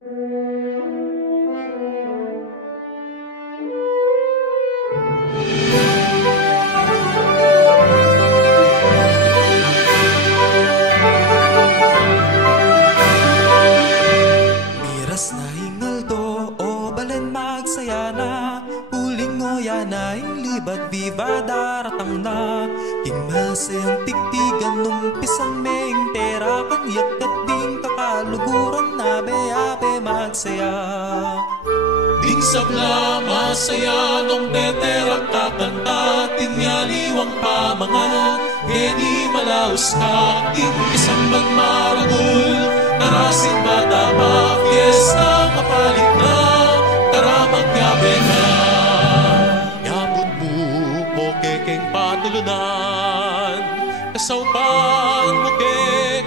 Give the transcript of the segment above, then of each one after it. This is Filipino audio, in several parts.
Miras na hingaldo o balen magsaya na, huling ngoya na inglibad viva daratang na. Masayang tigtigan numpisan meng tera kanyak at ding kakaluguran na be-abe magsaya. Ding sabla masaya nung tetera kakanta, tinyaliwang pamangan, geni malaos ka, ding isang magmaragul, narasin bata pa, fiesta kapalit na, tara magyabe na. Yabot mo kekeng patulunan, kasaupan mo ke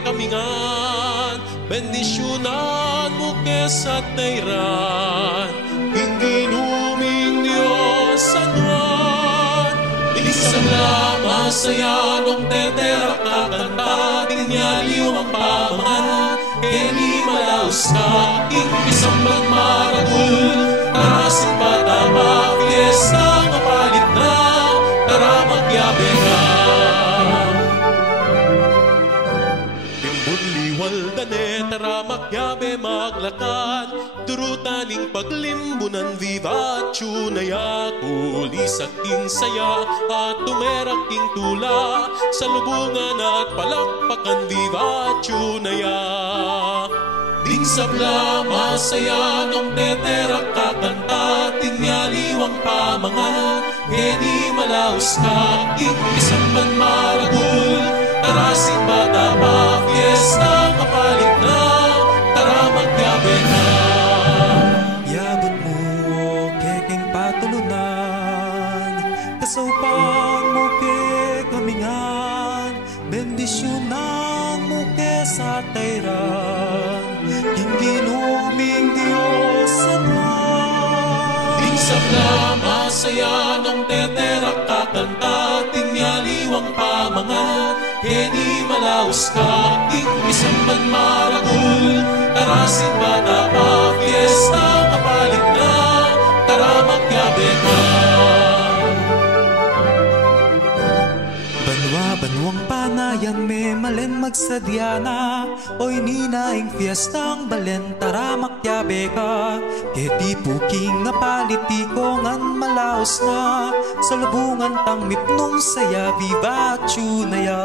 kamingan, bendisyonan mo ke sa tayran, hinginuming Diyos sa Juan. Ilisang na masaya nung tetera kakanta, tinyaliw ang pamangan, keni malaos ka, isang magmaragul, narasin bata pa, fiesta kapalit na, tara magyabe na. Liwaldane, tara magyabe maglakad, durutaning paglimbunan, viva tsunaya, kulisaking saya at tumeraking tula, sa lubungan at palakpakan, viva tsunaya. Ding sabla masaya nung tetera kakanta, tinyaliwang pamangan, geni malaos ka, isang magmaragul, narasin bata pa, fiesta kapalit na, tara magyabe na. Yabot mo kekeng patulunan, kasaupan mo ke kamingan, bendisyonan mo ke sa tayran, hinginuming Diyos sa Juan. Ding sabla masaya nung tetera kakanta, tinyaliwang pamangan, geni malaos ka, isang magmaragul, narasin bata pa, fiesta kapalit na, tara magyabe na. Banwa-banwang panayan me malen magsadyana, oy ninaing fiestang balen tara makyabe ka, keti puking nga politiko ngan malaos na, sa lubungan tang mipnong saya, viva tsunaya.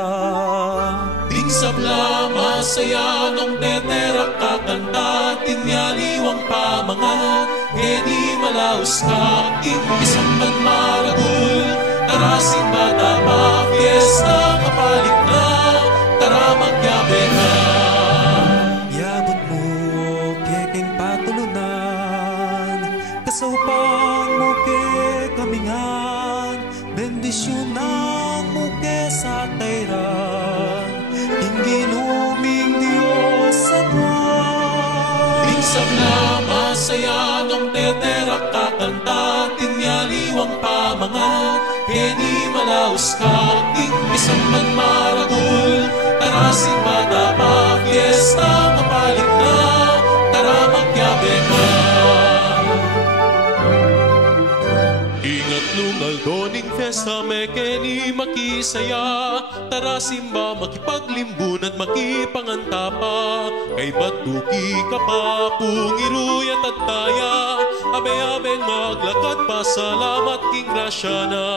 Ding sabla masaya nung tetera kakanta, tinyaliwang pamangan, geni malaos ka, isang magmaragul, narasin bata pa, fiesta kapalit na, tara magyabe na. Yabot mo kekeng patulunan, kasaupan mo ke kamingan, bendisyonan mo ke sa tayran, hinginuming Diyos sa Juan. Ding sabla masaya nung tetera kakanta, tinyaliwang pamangan, geni malaos ka, isang magmaragul, narasin bata pa, fiesta kapalit na, tara magyabe na. Ingat lungaldoning fiesta me keni makisaya, tara simba makipaglimbu at makipanganta pa, kay batuki ka pa, pungiruyat at taya, abe-abeng maglakad pa, salamat king grasya na.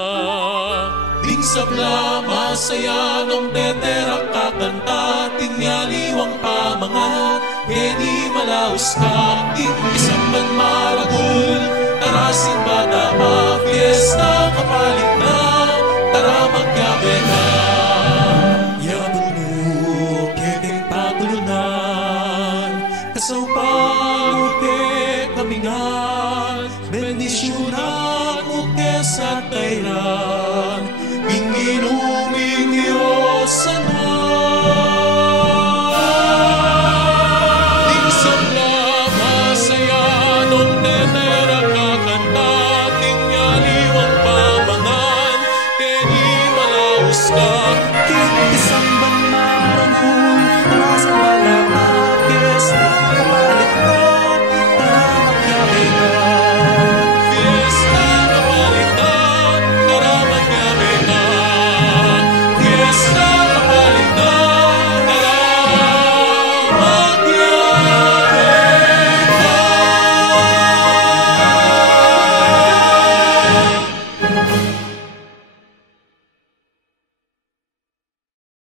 Ding sabla masaya nung tetera kakanta, tinyaliwang pamangan, geni malaos ka, isang magmaragul, narasin bata pa, fiesta kapalit na, tara magyabe na. Yabot mo kekeng patulunan, kasaupan mo ke kamingan, bendisyonan mo ke sa tayran,